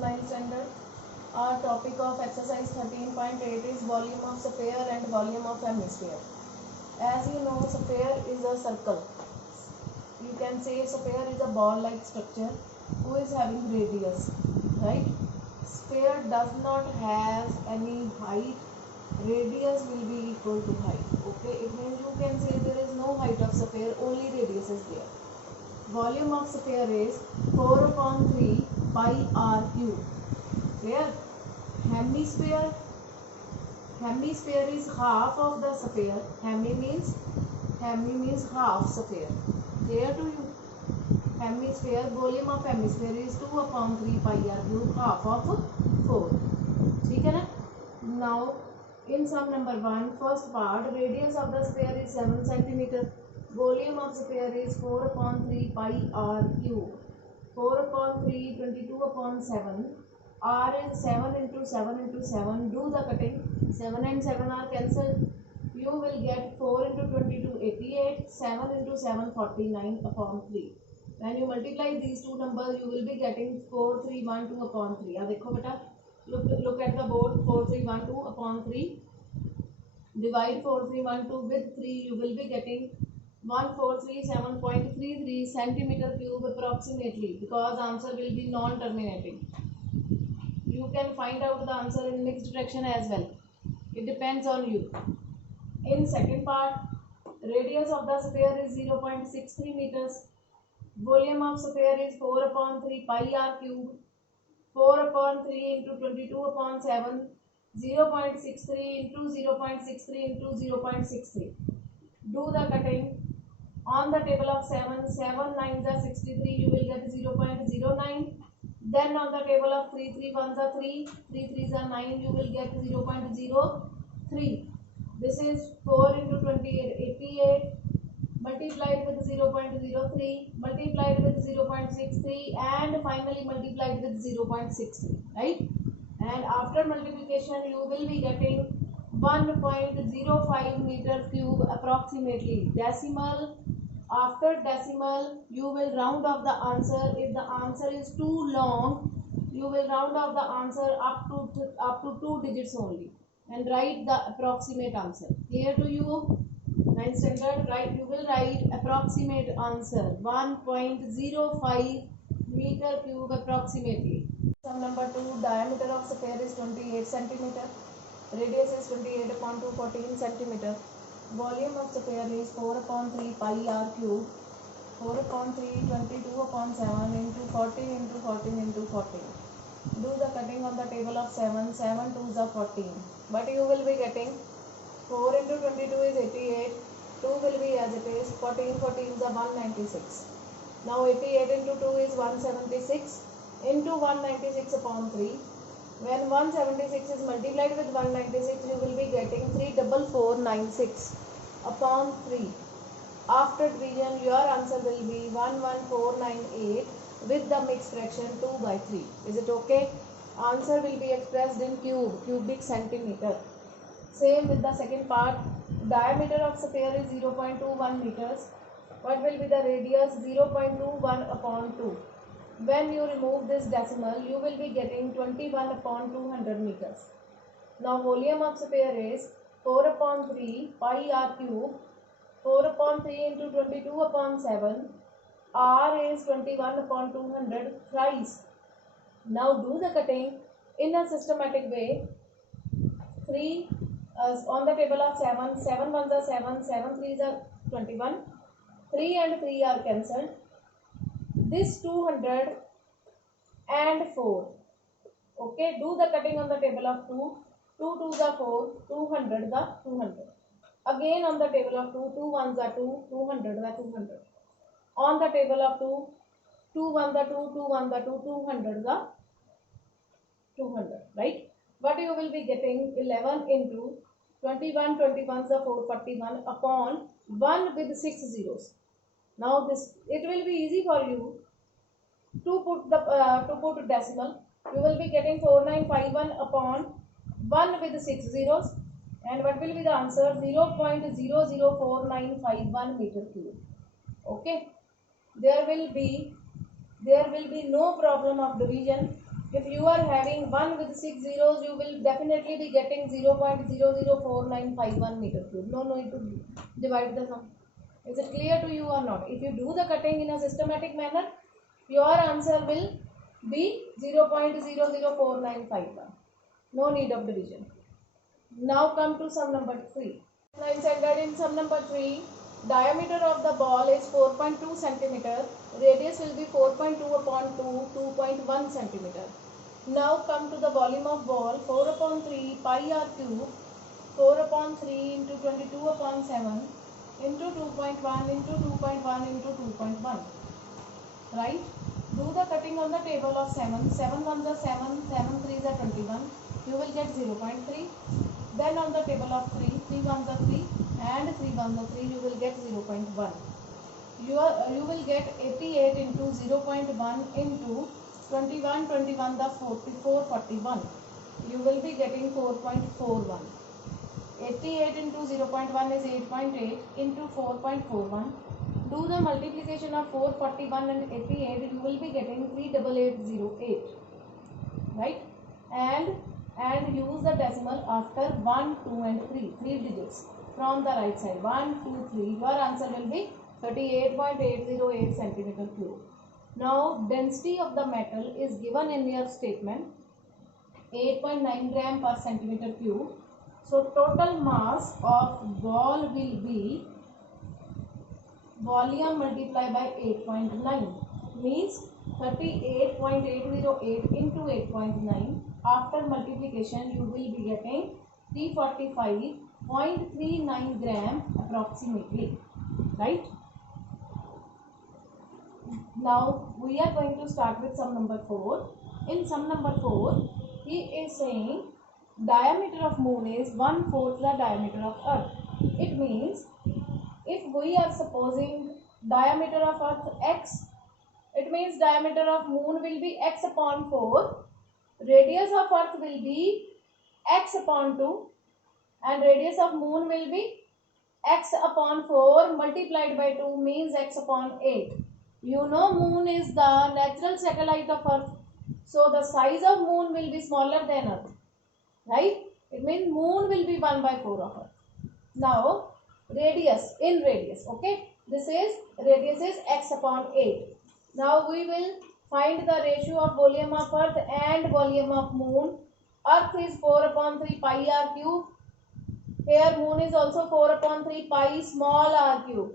9th standard. Our topic of exercise 13.8 is volume of sphere and volume of hemisphere. As you know, sphere is a circle. You can say sphere is a ball-like structure who is having radius, right? Sphere does not have any height. Radius will be equal to height. Okay, it means you can say there is no height of sphere, only radius is there. Volume of sphere is 4 upon 3 pi r cube. Where hemisphere is half of the sphere. Hemi means half sphere. Clear to you? Hemisphere, volume of hemisphere is 2 upon 3 pi r cube, half of 4. ठीक है ना? Now in sum number 1, first part, radius of the sphere is 7 centimeter. Volume of sphere is 4 upon 3 pi r cube. 4 upon 3, 22 upon 7. R is 7 into 7 into 7. Do the cutting. 7 and 7 are cancelled. You will get 4 into 22, 88. 7 into 7, 49 upon 3. When you multiply these two numbers, you will be getting 4312 upon 3. अब देखो बेटा, look at the board. 4312 upon 3. Divide 4312 with 3. You will be getting 1437.33 centimeter cube approximately, because answer will be non-terminating. You can find out the answer in mixed fraction as well. It depends on you. In second part, radius of the sphere is 0.63 meters. Volume of sphere is 4 upon 3 pi r cube. 4 upon 3 into 22 upon 7. 0.63 into 0.63 into 0.63. Do the cutting. On the table of 7, 7 9s are 63, you will get 0.09. Then on the table of 3, 3 1s are 3, 3 3s are 9, you will get 0.03. This is 4 into 28, 88, multiplied with 0.03, multiplied with 0.63, and finally multiplied with 0.63, right? And after multiplication, you will be getting 1.05 meter cube approximately. Decimal. After decimal, you will round off the answer. If the answer is too long, you will round off the answer up to 2 digits only, and write the approximate answer. Clear to you? 9th standard, right? You will write approximate answer 1.05 meter cube approximately. Sum number 2, diameter of sphere is 28 centimeter. Radius is 28 upon 2, 14 centimeter. Volume of sphere is 4 upon 3 pi r cube. 4 upon 3, 22 upon 7 into 14 into 14 into 14. Do the cutting on the table of 7. 7 2s are 14. But you will be getting 4 into 22 is 88. 2 will be as it is. 14 14s are 196. Now 88 into 2 is 176 into 196 upon 3. When 176 is multiplied with 196, you will be getting 34496 upon 3. After division, your answer will be 11498 with the mixed fraction 2 by 3. Is it okay? Answer will be expressed in cubic centimeter. Same with the second part. Diameter of sphere is 0.21 meters. What will be the radius? 0.21 upon 2. When you remove this decimal, you will be getting 21 upon 200 meters. Now volume of sphere is 4 upon 3 pi r cube. 4 upon 3 into 22 upon 7. R is 21 upon 200 thrice. Now do the cutting in a systematic way. 3 on the table of 7. 7 1s are 7. 7 3s are 21. 3 and 3 are cancelled. This 200 and 4. Okay, do the cutting on the table of 2. 2 2s are 4. 200 are 200. Again on the table of 2. 2 1s are 2. 200 are 200. On the table of 2. 2 1s are 2. 2 1s are 2. 200 are 200. Right? What you will be getting? 11 into 21. 21s are 441 upon 1 with 6 zeros. Now this, it will be easy for you to put decimal. You will be getting 4951 upon 1 with 6 zeros, and what will be the answer? 0.004951 meter cube. Okay, there will be no problem of division. If you are having 1 with 6 zeros, you will definitely be getting 0.004951 meter cube. No need to divide the sum. Is it clear to you or not? If you do the cutting in a systematic manner, your answer will be 0.004951. No need of division. Now come to sum number 3. 9 standard in sum number 3. Diameter of the ball is 4.2 centimeter. Radius will be 4.2 upon 2, 2.1 centimeter. Now come to the volume of ball, 4 upon 3 pi r cube, 4 upon 3 into 22 upon 7 into 2.1 into 2.1 into 2.1. Right? Do the cutting on the table of 7. 7 ones are 7, 7 threes are 21. You will get 0.3. Then on the table of 3, 3 ones are 3 and 3 ones are 3, you will get 0.1. You will get 88 into 0.1 into 21, 21 the 44, 41. You will be getting 4.41. 88 into 0.1 is 8.8 into 4.41. Do the multiplication of 441 and 88, you will be getting 38808. Right? And use the decimal after 1, 2 and 3. 3 digits from the right side. 1, 2, 3. Your answer will be 38.808 centimeter cube. Now density of the metal is given in your statement 8.9 gram per centimeter cube. So total mass of ball will be volume multiplied by 8.9 means 38.808 into 8.9. After multiplication you will be getting 345.39 gram approximately. Right? Now we are going to start with sum number 4. In sum number 4, he is saying diameter of moon is 1/4 the diameter of earth. It means if we are supposing diameter of earth x, it means diameter of moon will be x upon 4, radius of earth will be x upon 2 and radius of moon will be x upon 4 multiplied by 2 means x upon 8. You know moon is the natural satellite of earth. So the size of moon will be smaller than earth. Right? It means moon will be 1/4 of earth. Now radius, in radius, okay, this is radius is x upon 8. Now we will find the ratio of volume of earth and volume of moon. Earth is 4 upon 3 pi r cube. Here moon is also 4 upon 3 pi small r cube.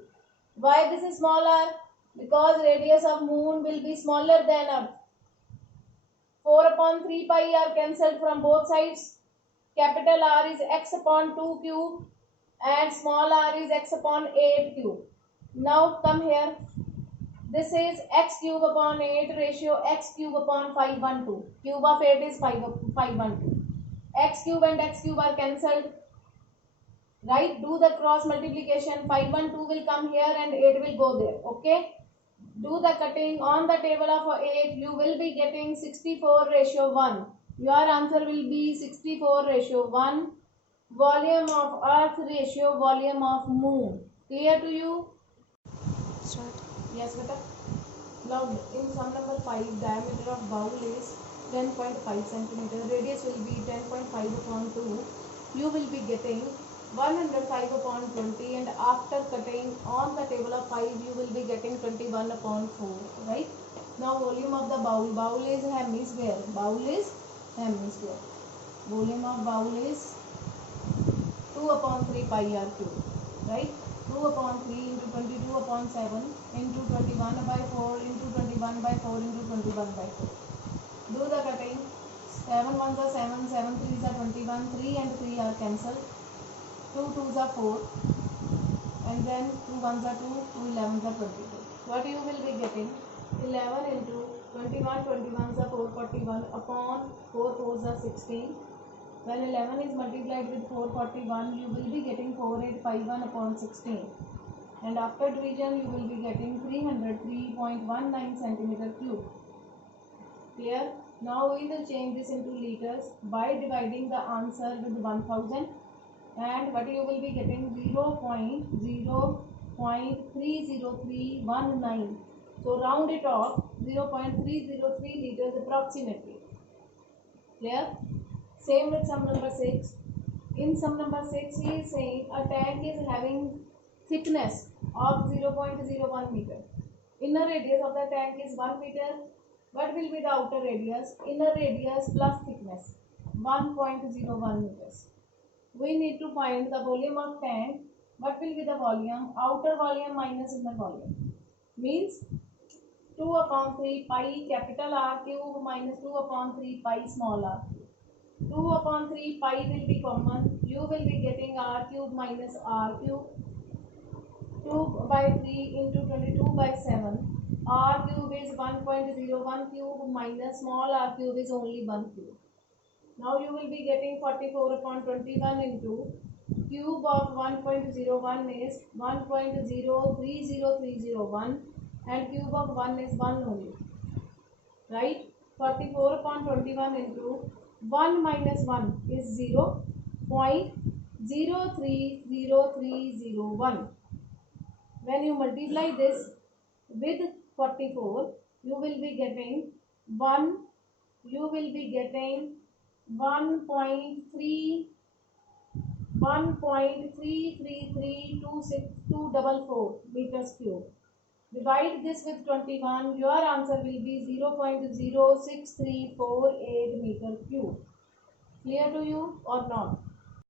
Why this is small r? Because radius of moon will be smaller than earth. 4 upon 3 pi are cancelled from both sides. Capital R is x upon 2 cube and small r is x upon 8 cube. Now come here. This is x cube upon 8 ratio x cube upon 512. Cube of 8 is 512. X cube and x cube are cancelled. Right? Do the cross multiplication. 512 will come here and 8 will go there. Okay? Do the cutting on the table of 8. You will be getting 64:1. Your answer will be 64:1. Volume of earth ratio volume of moon. Clear to you? Start. Yes, beta. Now in sum number 5, diameter of bowl is 10.5 centimeter. Radius will be 10.5 upon 2. You will be getting 105 upon 20 and after cutting on the table of 5 you will be getting 21 upon 4. Right? Now volume of the bowl. Bowl is hemisphere. Bowl is hemisphere. Volume of bowl is 2 upon 3 pi r cube. Right? 2 upon 3 into 22 upon 7 into 21 by 4 into 21 by 4 into 21 by 4. Do the cutting. 7 ones are 7, 7 threes are 21, 3 and 3 are cancelled. 2 twos are 4 and then 2 ones are 2, 2 11s are 22. What you will be getting? 11 into 21, 21s are 441 upon 4 fours are 16. When 11 is multiplied with 441, you will be getting 4851 upon 16. And after division, you will be getting 303.19 centimeter cube. Clear? Now we will change this into liters by dividing the answer with 1000. And what you will be getting 0.30319. So round it off 0.303 liters approximately. Clear? Same with sum number 6. In sum number 6, he is saying a tank is having thickness of 0.01 meter. Inner radius of the tank is 1 meter. What will be the outer radius? Inner radius plus thickness 1.01 meters. We need to find the volume of tank. What will be the volume? Outer volume minus inner volume. Means 2 upon 3 pi capital R cube minus 2 upon 3 pi small r. 2 upon 3 pi will be common. You will be getting r cube minus r cube. 2 by 3 into 22 by 7. R cube is 1.01 cube minus small r cube is only 1 cube. Now you will be getting 44 upon 21 into cube of 1.01 is 1.030301 and cube of 1 is 1 only. Right? 44 upon 21 into 1 minus 1 is 0.030301. When you multiply this with 44, you will be getting 1.333264 meters cube. Divide this with 21, your answer will be 0.06348 meter cube. Clear to you or not?